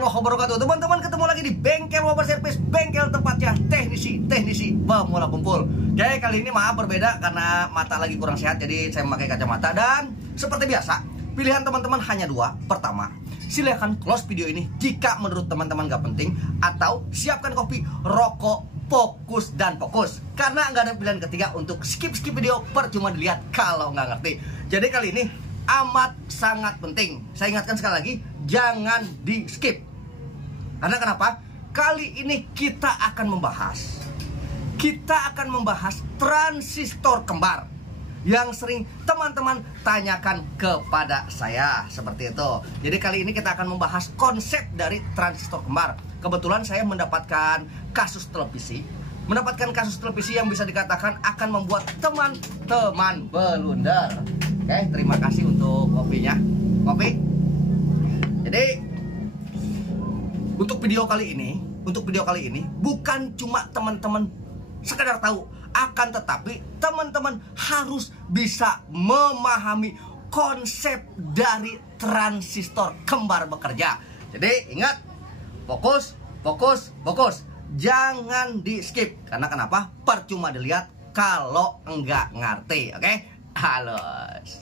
warahmatullahi wabarakatuh. Teman-teman, ketemu lagi di Bengkel Mobil Service, bengkel tempatnya teknisi pemula kumpul. Oke, kali ini maaf berbeda karena mata lagi kurang sehat, jadi saya memakai kacamata. Dan seperti biasa, pilihan teman-teman hanya dua. Pertama, silahkan close video ini jika menurut teman-teman gak penting, atau siapkan kopi, rokok, fokus dan fokus. Karena nggak ada pilihan ketiga untuk skip video, percuma dilihat kalau nggak ngerti. Jadi kali ini amat sangat penting. Saya ingatkan sekali lagi, jangan di skip. Karena kenapa? Kali ini kita akan membahas transistor kembar yang sering teman-teman tanyakan kepada saya, seperti itu. Jadi kali ini kita akan membahas konsep dari transistor kembar. Kebetulan saya mendapatkan kasus televisi yang bisa dikatakan akan membuat teman-teman blunder. Oke, terima kasih untuk kopinya. Kopi. Jadi untuk video kali ini bukan cuma teman-teman sekedar tahu, akan tetapi teman-teman harus bisa memahami konsep dari transistor kembar bekerja. Jadi ingat, fokus, jangan di skip. Karena kenapa? Percuma dilihat kalau enggak ngerti. Oke? Halus.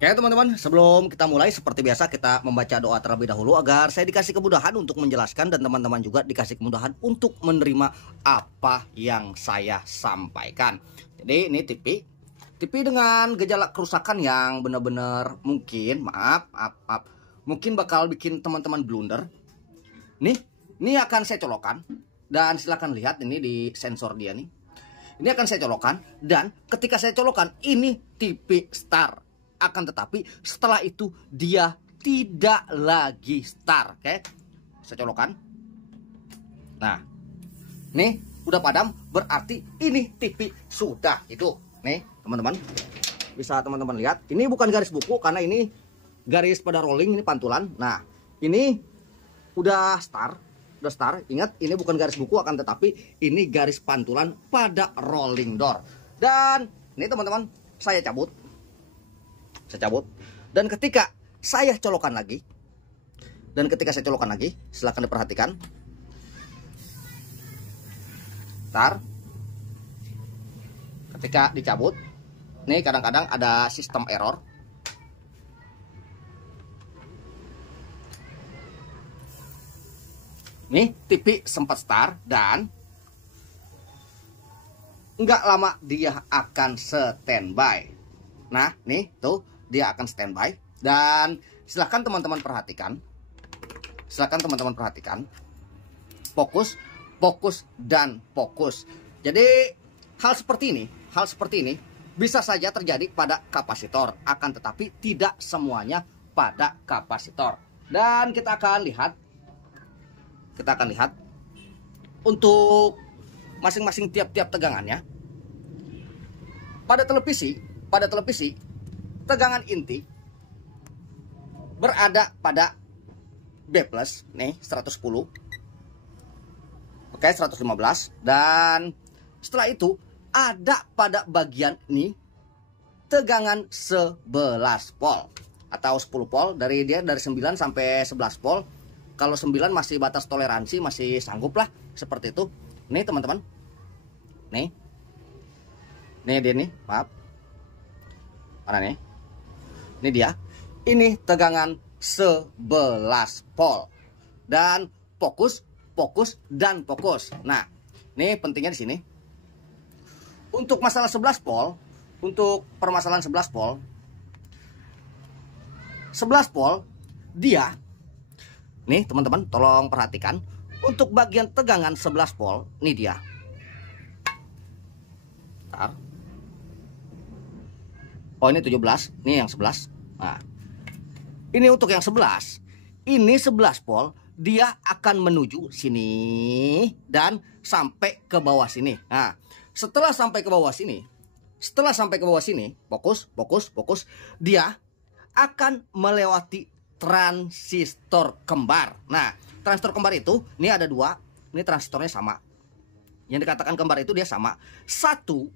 Oke teman-teman, sebelum kita mulai seperti biasa kita membaca doa terlebih dahulu agar saya dikasih kemudahan untuk menjelaskan dan teman-teman juga dikasih kemudahan untuk menerima apa yang saya sampaikan. Jadi ini TV dengan gejala kerusakan yang benar-benar mungkin mungkin bakal bikin teman-teman blunder. Ini akan saya colokkan dan silakan lihat ini di sensor dia nih. Ini akan saya colokkan dan ketika saya colokkan ini TV star. Akan tetapi setelah itu dia tidak lagi star. Oke, saya colokkan. Nah, nih udah padam, berarti ini TV sudah hidup. Nih teman-teman, bisa teman-teman lihat. Ini bukan garis buku karena ini garis pada rolling, ini pantulan. Nah, ini udah star. Ingat, ini bukan garis buku, akan tetapi ini garis pantulan pada rolling door. Dan ini teman-teman, saya cabut. Dan ketika saya colokkan lagi, silakan diperhatikan. Ntar ketika dicabut, nih kadang-kadang ada sistem error. Nih TV sempat start dan nggak lama dia akan standby. Nah nih tuh dia akan standby dan silahkan teman-teman perhatikan. Fokus dan fokus. Jadi hal seperti ini bisa saja terjadi pada kapasitor, akan tetapi tidak semuanya pada kapasitor. Dan kita akan lihat untuk masing-masing tiap-tiap tegangannya. Pada televisi tegangan inti berada pada B+, nih 110. Oke, 115. Dan setelah itu ada pada bagian ini tegangan 11 volt atau 10 volt, dari 9 sampai 11 volt. Kalau 9 masih batas toleransi, masih sanggup lah seperti itu. Nih teman-teman, nih dia nih, maaf, mana nih? Ini dia. Ini tegangan 11 volt. Dan fokus dan fokus. Nah, ini pentingnya di sini. Untuk masalah 11 volt, untuk permasalahan 11 volt dia, nih teman-teman tolong perhatikan, untuk bagian tegangan 11 volt, ini dia. Bentar. Oh ini 17, ini yang 11. Nah, ini untuk yang 11. Ini 11 volt, dia akan menuju sini dan sampai ke bawah sini. Nah, setelah sampai ke bawah sini, fokus, dia akan melewati transistor kembar. Nah, transistor kembar itu, ini ada dua, ini transistornya sama. Yang dikatakan kembar itu dia sama. Satu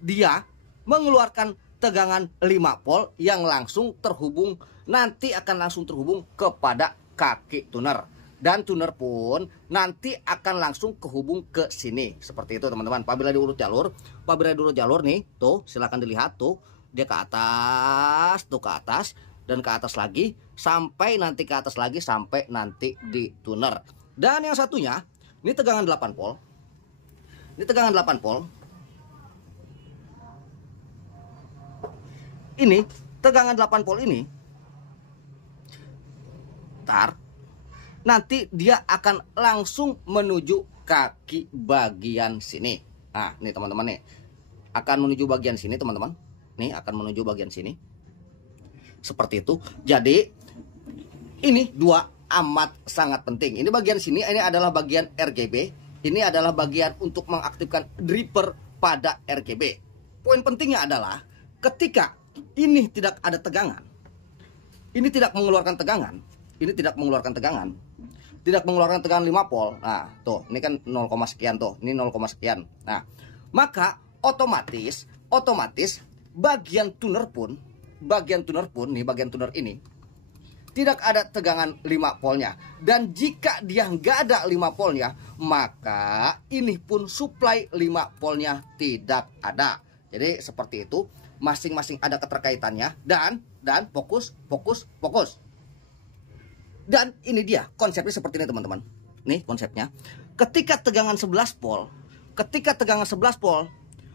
dia mengeluarkan tegangan 5 volt yang langsung terhubung, nanti akan langsung terhubung kepada kaki tuner. Dan tuner pun nanti akan langsung kehubung ke sini. Seperti itu teman-teman. Apabila diurut jalur nih, tuh silakan dilihat tuh, dia ke atas, tuh ke atas, dan ke atas lagi, sampai nanti ke atas lagi, sampai nanti di tuner. Dan yang satunya, ini tegangan 8 volt. Ini tegangan 8 volt. Ini tegangan 8 volt ini, nanti dia akan langsung menuju kaki bagian sini. Nah, nih teman-teman nih, akan menuju bagian sini teman-teman. Nih akan menuju bagian sini. Seperti itu. Jadi ini dua amat sangat penting. Ini bagian sini, ini adalah bagian RGB. Ini adalah bagian untuk mengaktifkan dripper pada RGB. Poin pentingnya adalah ketika ini tidak ada tegangan, ini tidak mengeluarkan tegangan, ini tidak mengeluarkan tegangan, tidak mengeluarkan tegangan 5 volt. Nah, tuh, ini kan 0, sekian tuh, ini 0, sekian. Nah, maka otomatis bagian tuner pun nih, bagian tuner ini tidak ada tegangan 5 voltnya. Dan jika dia nggak ada 5 voltnya, maka ini pun supply 5 voltnya tidak ada. Jadi seperti itu, masing-masing ada keterkaitannya, dan fokus. Dan ini dia konsepnya seperti ini teman-teman. Nih konsepnya. Ketika tegangan 11 volt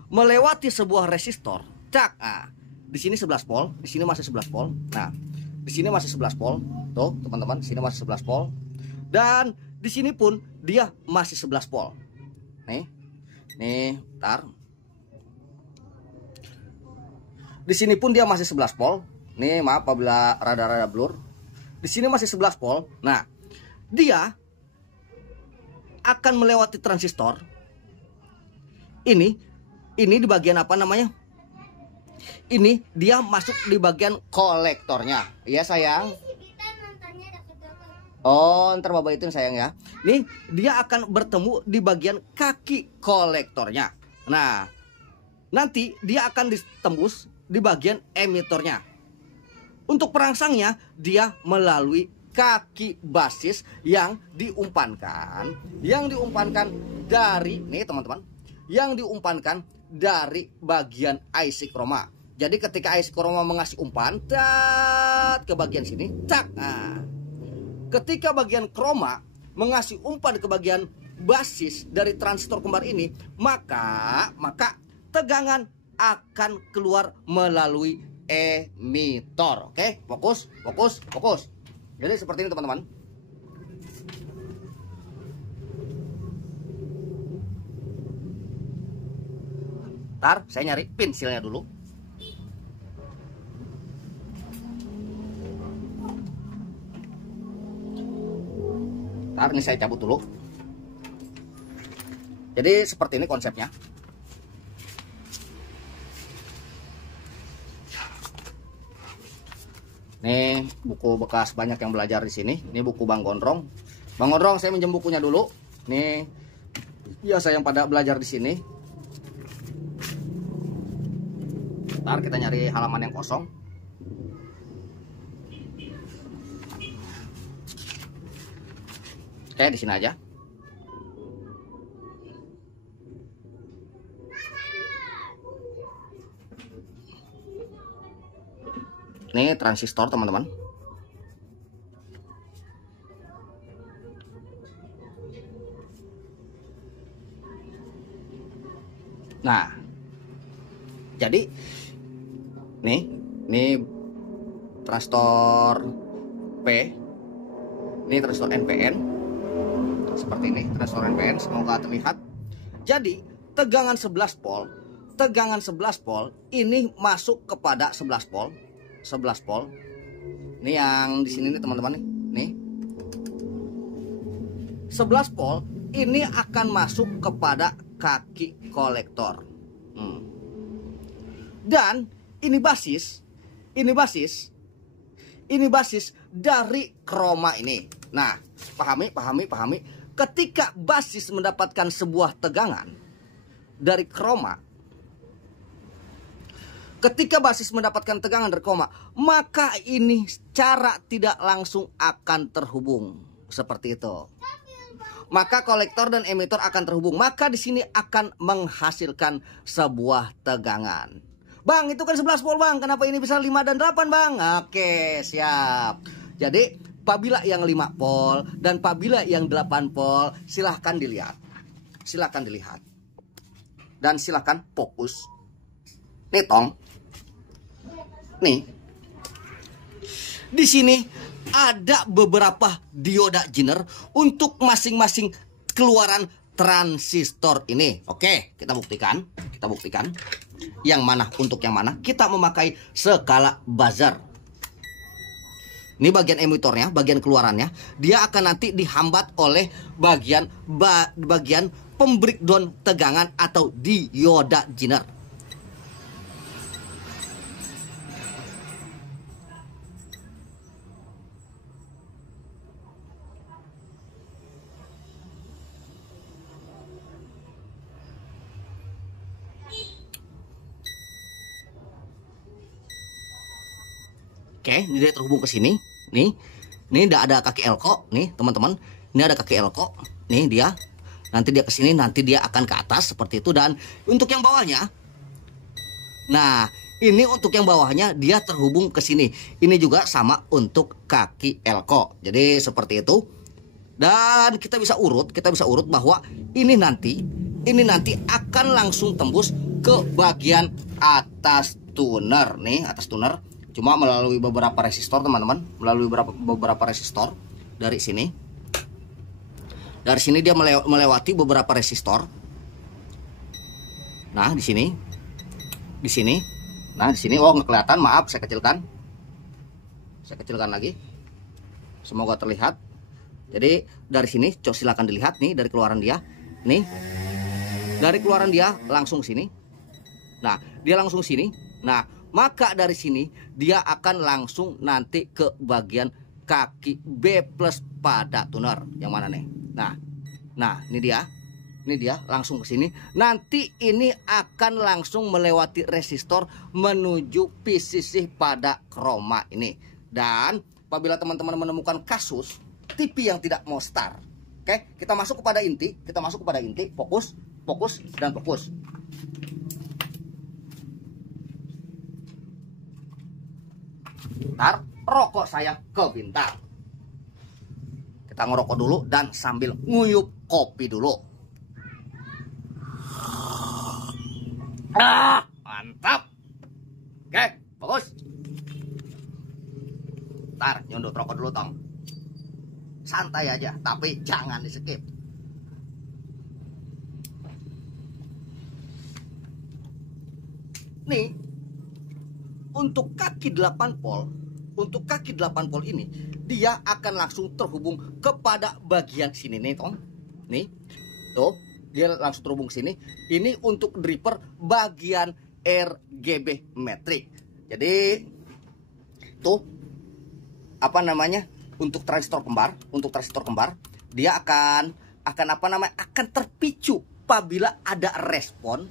melewati sebuah resistor, cak. Nah, di sini 11 volt, di sini masih 11 volt. Nah, di sini masih 11 volt. Tuh, teman-teman, di sini masih 11 volt. Dan di sini pun dia masih 11 volt. Nih, bentar. Di sini pun dia masih 11 volt. Nih, maaf apabila rada-rada blur. Di sini masih 11 volt. Nah, dia akan melewati transistor. Ini di bagian apa namanya? Ini dia masuk di bagian kolektornya. Iya, sayang. Oh, ntar Bapak itu sayang ya. Nih, dia akan bertemu di bagian kaki kolektornya. Nah, nanti dia akan ditembus di bagian emitornya. Untuk perangsangnya dia melalui kaki basis yang diumpankan dari nih teman-teman, yang diumpankan dari bagian IC chroma. Jadi ketika IC chroma mengasih umpan ke bagian sini, cak. Nah, ketika bagian chroma mengasih umpan ke bagian basis dari transistor kembar ini, maka tegangan akan keluar melalui emitor. Oke, fokus. Jadi seperti ini teman-teman. Ntar saya nyari pensilnya dulu. Ntar ini saya cabut dulu. Jadi seperti ini konsepnya. Nih buku bekas banyak yang belajar di sini. Ini buku Bang Gondrong. Bang Gondrong, saya minjem bukunya dulu. Nih biasa yang pada belajar di sini. Ntar kita nyari halaman yang kosong. Oke, di sini aja. Ini transistor teman-teman. Nah, jadi nih transistor P, ini transistor NPN. Seperti ini transistor NPN, semoga terlihat. Jadi tegangan 11 volt ini masuk kepada 11 volt. Ini yang di sini nih teman-teman nih. 11 volt ini akan masuk kepada kaki kolektor. Dan ini basis dari chroma ini. Nah, pahami. Ketika basis mendapatkan sebuah tegangan dari chroma, Ketika basis mendapatkan tegangan dari koma, maka ini secara tidak langsung akan terhubung seperti itu. Maka kolektor dan emitor akan terhubung. Maka di sini akan menghasilkan sebuah tegangan. Bang, itu kan 11 volt, Bang. Kenapa ini bisa 5 dan 8, Bang? Oke, siap. Jadi, apabila yang 5 volt dan apabila yang 8 volt, silahkan dilihat. Silahkan dilihat. Dan silahkan fokus. Nih, tong. Nih, di sini ada beberapa dioda Zener untuk masing-masing keluaran transistor ini. Oke, kita buktikan. Kita buktikan. Yang mana untuk yang mana? Kita memakai skala buzzer. Ini bagian emitornya, bagian keluarannya. Dia akan nanti dihambat oleh bagian pembreakdown tegangan atau dioda Zener. Oke, ini dia terhubung ke sini. Nih udah ada kaki elko. Nih teman-teman, ini ada kaki elko. Nih dia. Nanti dia ke sini, nanti dia akan ke atas seperti itu. Dan untuk yang bawahnya, nah ini untuk yang bawahnya dia terhubung ke sini. Ini juga sama untuk kaki elko. Jadi seperti itu. Dan kita bisa urut bahwa ini nanti akan langsung tembus ke bagian atas tuner. Nih atas tuner. Cuma melalui beberapa resistor, teman-teman, melalui beberapa resistor dari sini. Dari sini dia melewati beberapa resistor. Nah, di sini. Nah, di sini oh nggak kelihatan, maaf, saya kecilkan. Saya kecilkan lagi. Semoga terlihat. Jadi dari sini silakan dilihat nih dari keluaran dia. Nih. Dari keluaran dia langsung sini. Nah, dia langsung sini. Nah, maka dari sini dia akan langsung nanti ke bagian kaki B plus pada tuner. Yang mana nih? Nah, ini dia langsung ke sini. Nanti ini akan langsung melewati resistor menuju PCC pada kroma ini. Dan apabila teman-teman menemukan kasus TV yang tidak mau start, oke, kita masuk kepada inti, fokus, dan fokus. Ntar rokok saya ke bintang. Kita ngerokok dulu dan sambil nguyup kopi dulu. Mantap. Oke, fokus. Ntar nyundut rokok dulu, tong. Santai aja, tapi jangan di skip. Nih, untuk kaki 8 volt ini dia akan langsung terhubung kepada bagian sini nih, tong. Nih. Tuh, dia langsung terhubung sini. Ini untuk driver bagian RGB metrik. Jadi tuh apa namanya? Untuk transistor kembar, dia akan terpicu apabila ada respon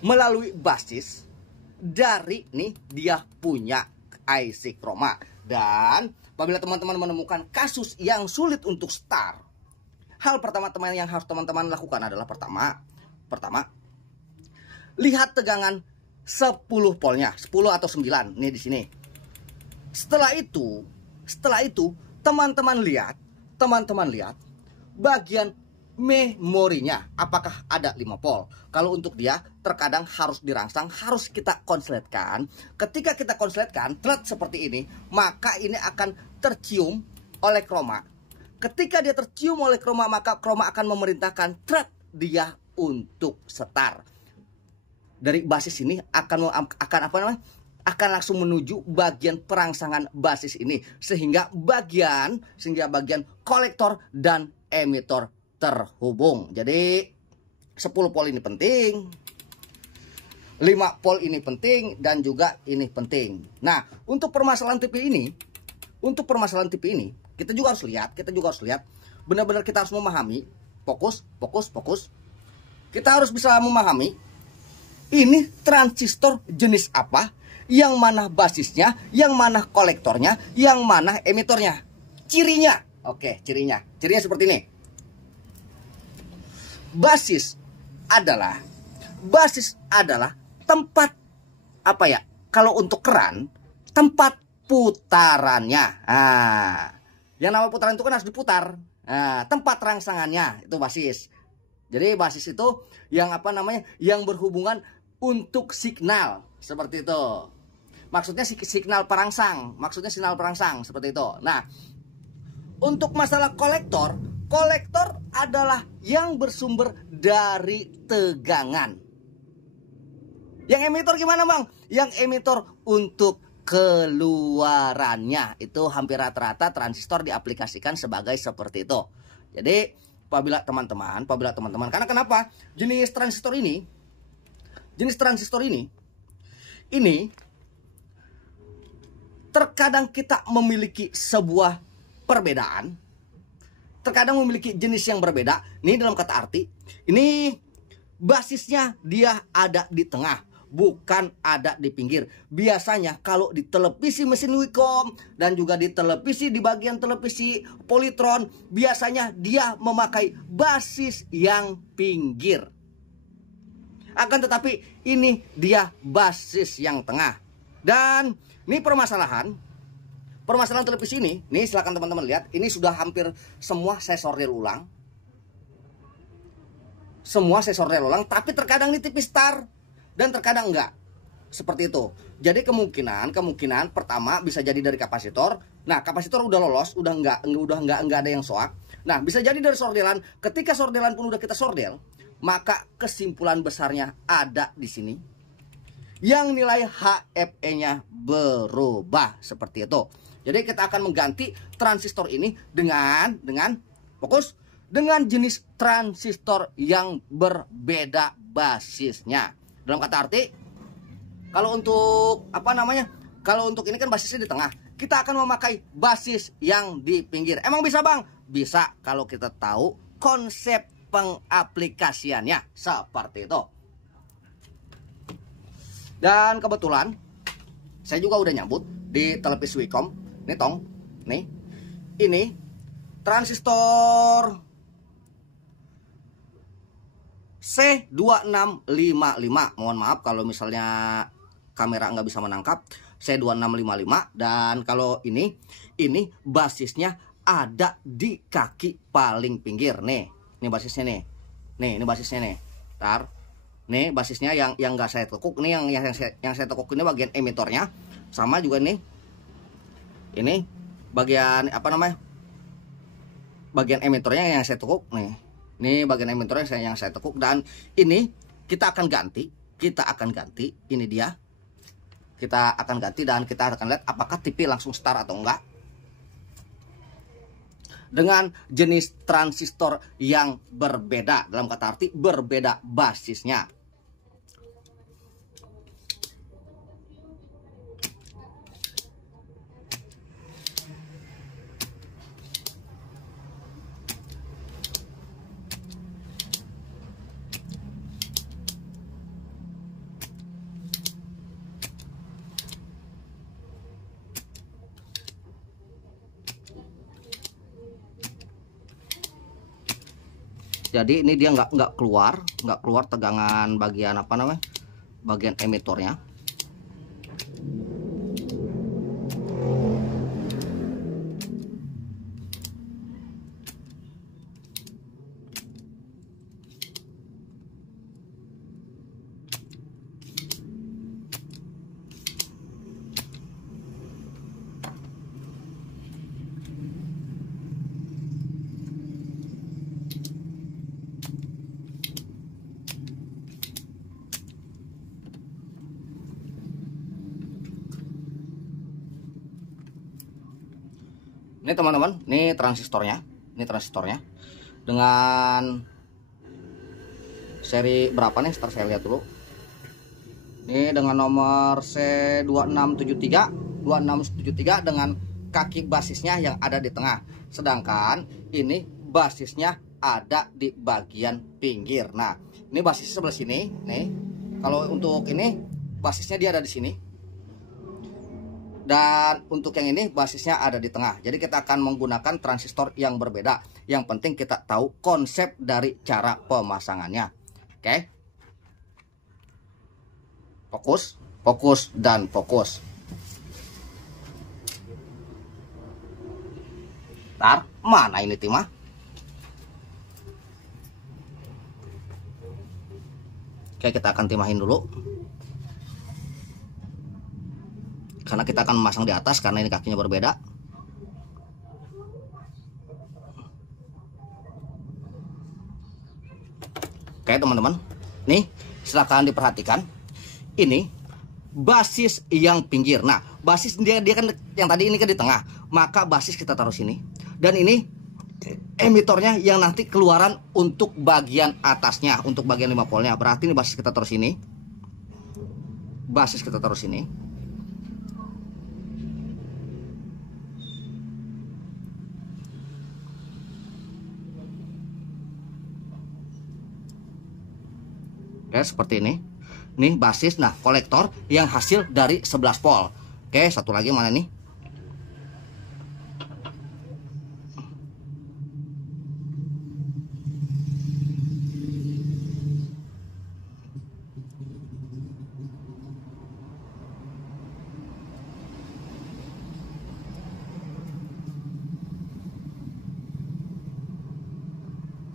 melalui basis dari nih dia punya IC kroma. Dan apabila teman-teman menemukan kasus yang sulit untuk start, hal pertama yang harus teman-teman lakukan adalah pertama lihat tegangan 10 voltnya, 10 atau 9 nih di sini. Setelah itu teman-teman lihat bagian memorinya apakah ada 5 volt. Kalau untuk dia terkadang harus dirangsang, harus kita konsletkan. Ketika kita konsletkan thread seperti ini, maka ini akan tercium oleh kroma. Ketika dia tercium oleh kroma, maka kroma akan memerintahkan thread dia untuk start. Dari basis ini akan langsung menuju bagian perangsangan basis ini, sehingga bagian kolektor dan emitor terhubung. Jadi 10 volt ini penting, 5 volt ini penting, dan juga ini penting. Nah, untuk permasalahan TV ini, kita juga harus lihat, benar-benar kita harus memahami, fokus. Kita harus bisa memahami ini transistor jenis apa yang mana basisnya, yang mana kolektornya, yang mana emitornya. Cirinya, oke, cirinya seperti ini. Basis adalah tempat apa ya? Kalau untuk keran, tempat putarannya. Nah, yang nama putaran itu kan harus diputar. Nah, tempat rangsangannya itu basis. Jadi basis itu yang apa namanya? Yang berhubungan untuk signal seperti itu. Maksudnya signal perangsang, seperti itu. Nah, untuk masalah kolektor adalah yang bersumber dari tegangan. Yang emitor gimana, Bang? Yang emitor untuk keluarannya itu hampir rata-rata transistor diaplikasikan sebagai seperti itu. Jadi apabila teman-teman, karena kenapa? Jenis transistor ini terkadang kita memiliki sebuah perbedaan, terkadang memiliki jenis yang berbeda. Ini dalam kata arti, ini basisnya dia ada di tengah, bukan ada di pinggir. Biasanya kalau di televisi mesin Wicom dan juga di televisi, di bagian televisi Polytron, biasanya dia memakai basis yang pinggir. Akan tetapi ini dia basis yang tengah. Dan ini permasalahan televisi ini silakan teman-teman lihat, ini sudah hampir semua saya sortir ulang. Tapi terkadang ini tipis tar dan terkadang enggak. Seperti itu. Jadi kemungkinan pertama bisa jadi dari kapasitor. Nah, kapasitor udah lolos, udah enggak ada yang soak. Nah, bisa jadi dari sordelan. Ketika sordelan pun udah kita sordel, maka kesimpulan besarnya ada di sini. Yang nilai HFE-nya berubah seperti itu. Jadi kita akan mengganti transistor ini dengan fokus dengan jenis transistor yang berbeda basisnya. Dalam kata arti, kalau untuk kalau untuk ini kan basisnya di tengah, kita akan memakai basis yang di pinggir. Emang bisa, Bang? Bisa kalau kita tahu konsep pengaplikasiannya seperti itu. Dan kebetulan saya juga udah nyambut di televisi Wicom. Ini transistor C2655. Mohon maaf kalau misalnya kamera nggak bisa menangkap. C2655. Dan kalau ini basisnya ada di kaki paling pinggir. Nih basisnya nih. Ini basisnya nih. Ntar. Nih basisnya yang nggak saya tekuk. Nih yang saya tekuk ini bagian emitornya. Sama juga nih. Ini bagian bagian emitornya yang saya tekuk nih. Ini bagian emitornya yang saya tekuk. Dan ini kita akan ganti. Ini dia. Kita akan ganti dan kita akan lihat apakah TV langsung start atau enggak. Dengan jenis transistor yang berbeda. Dalam kata arti berbeda basisnya. Jadi ini dia nggak keluar tegangan bagian bagian emitornya. Ini teman-teman, ini transistornya dengan seri berapa nih? Ntar saya lihat dulu. Ini dengan nomor C2673 dengan kaki basisnya yang ada di tengah. Sedangkan ini basisnya ada di bagian pinggir. Nah, ini basisnya sebelah sini. Nih, kalau untuk ini basisnya dia ada di sini. Dan untuk yang ini basisnya ada di tengah. Jadi kita akan menggunakan transistor yang berbeda. Yang penting kita tahu konsep dari cara pemasangannya. Oke. Fokus, fokus, dan fokus. Ntar, mana ini timah? Oke, kita akan timahin dulu. Karena kita akan memasang di atas karena ini kakinya berbeda. Oke teman-teman, nih silahkan diperhatikan. Ini basis yang pinggir. Nah, basis dia kan yang tadi ini kan di tengah. Maka basis kita taruh sini. Dan ini emitornya yang nanti keluaran untuk bagian atasnya, untuk bagian 5 voltnya. Berarti ini basis kita taruh sini. Basis kita taruh sini. Oke, seperti ini. Nih basis, nah kolektor yang hasil dari 11 volt. Oke, satu lagi mana nih?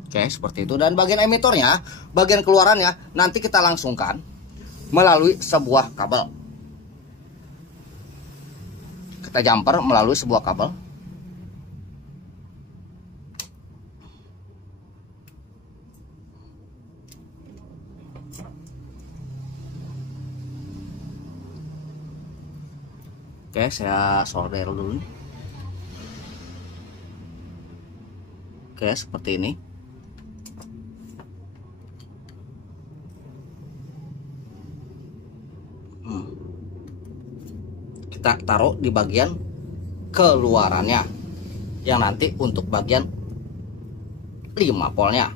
Oke, seperti itu. Dan bagian emitornya, bagian keluarannya nanti kita langsungkan melalui sebuah kabel. Kita jumper melalui sebuah kabel. Oke, saya solder dulu. Oke, seperti ini. Kita taruh di bagian keluarannya yang nanti untuk bagian 5 voltnya.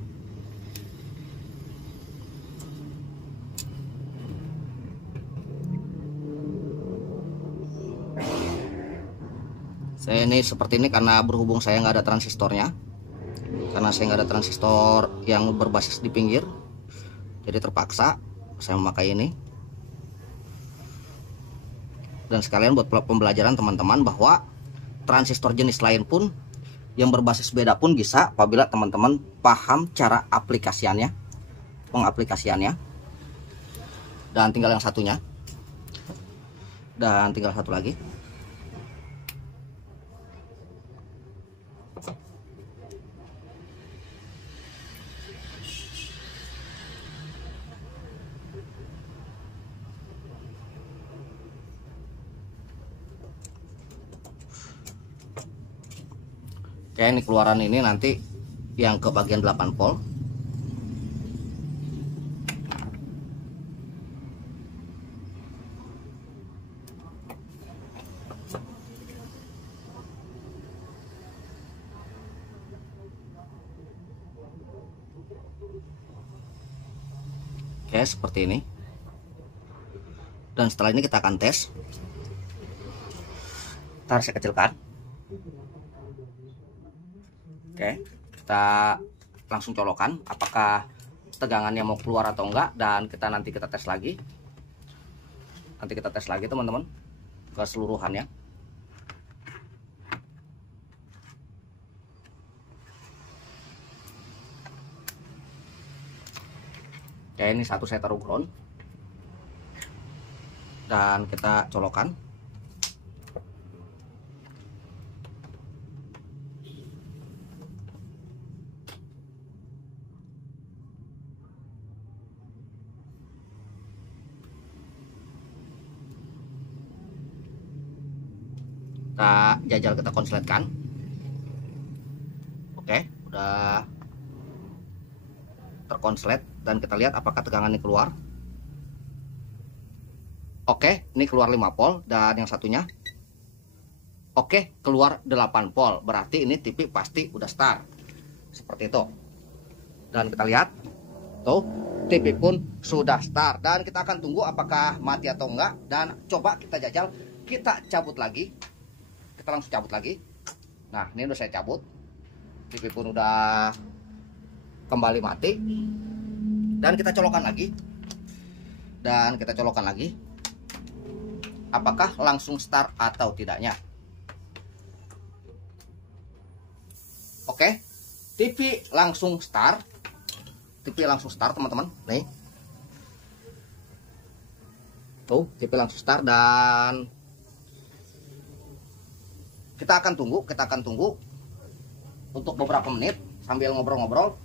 Saya ini seperti ini karena berhubung saya nggak ada transistornya, karena saya nggak ada transistor yang berbasis di pinggir, jadi terpaksa saya memakai ini. Dan sekalian buat pembelajaran teman-teman bahwa transistor jenis lain pun yang berbasis beda pun bisa apabila teman-teman paham cara aplikasiannya, pengaplikasiannya. Dan tinggal yang satunya. Dan tinggal satu lagi. Oke, ini keluaran ini nanti yang ke bagian 8 volt. Oke, seperti ini. Dan setelah ini kita akan tes. Ntar saya kecilkan. Oke, kita langsung colokan apakah tegangannya mau keluar atau enggak, dan nanti kita tes lagi. Nanti kita tes lagi teman-teman keseluruhannya. Oke, ini satu saya taruh ground dan kita colokan. Kita jajal, kita konsletkan. Oke, udah terkonslet dan kita lihat apakah tegangannya keluar. Oke, ini keluar 5 volt dan yang satunya oke, keluar 8 volt. Berarti ini TV pasti udah start. Seperti itu. Dan kita lihat tuh, TV pun sudah start dan kita akan tunggu apakah mati atau enggak, dan coba kita jajal kita cabut lagi. Kita langsung cabut lagi. Nah, ini udah saya cabut. TV pun udah kembali mati. Dan kita colokan lagi. Apakah langsung start atau tidaknya? Oke, TV langsung start. Teman-teman. Nih. Tuh, TV langsung start dan kita akan tunggu untuk beberapa menit sambil ngobrol-ngobrol.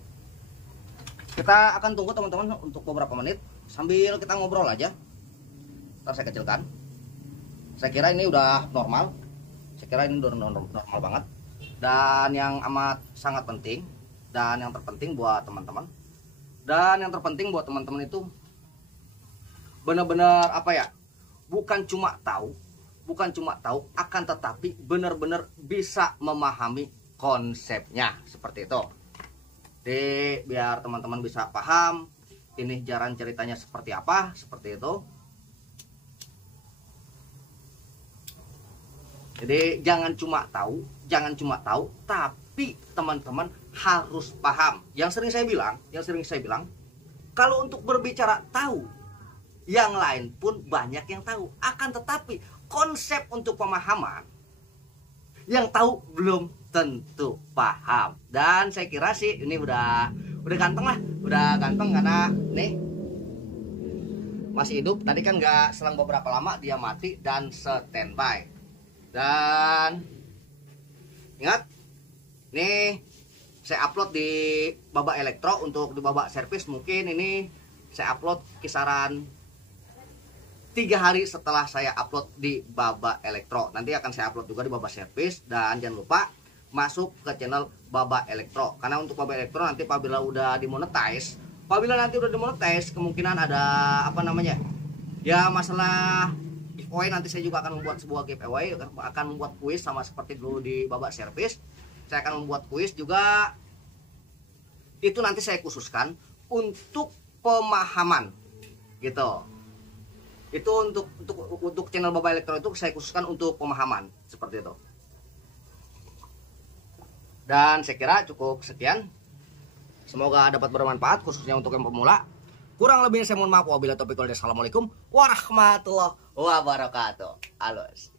Kita akan tunggu teman-teman untuk beberapa menit sambil kita ngobrol aja. Ntar saya kecilkan. Saya kira ini udah normal. Normal banget. Dan yang amat sangat penting dan yang terpenting buat teman-teman. Itu benar-benar apa ya? Bukan cuma tahu, akan tetapi benar-benar bisa memahami konsepnya seperti itu. Jadi biar teman-teman bisa paham ini jalan ceritanya seperti apa, seperti itu. Jadi jangan cuma tahu, tapi teman-teman harus paham. Yang sering saya bilang, kalau untuk berbicara tahu, yang lain pun banyak yang tahu. Akan tetapi konsep untuk pemahaman, yang tahu belum tentu paham. Dan saya kira sih ini udah ganteng karena nih masih hidup. Tadi kan nggak selang beberapa lama dia mati dan standby. Dan ingat, nih saya upload di Baba Elektro. Untuk di Baba Servis mungkin ini saya upload kisaran 3 hari setelah saya upload di Baba Elektro. Nanti akan saya upload juga di Baba Servis. Dan jangan lupa masuk ke channel Baba Elektro, karena untuk Baba Elektro nanti apabila nanti udah dimonetize, kemungkinan ada apa namanya ya, masalah giveaway. Nanti saya juga akan membuat sebuah giveaway, akan membuat kuis sama seperti dulu di Baba Servis. Saya akan membuat kuis juga, itu nanti saya khususkan untuk pemahaman gitu. Itu untuk channel Baba Elektro itu saya khususkan untuk pemahaman seperti itu. Dan saya kira cukup sekian. Semoga dapat bermanfaat khususnya untuk yang pemula. Kurang lebihnya saya mohon maaf. Wabillahi taufiq wal hidayah. Assalamualaikum warahmatullahi wabarakatuh. Alus.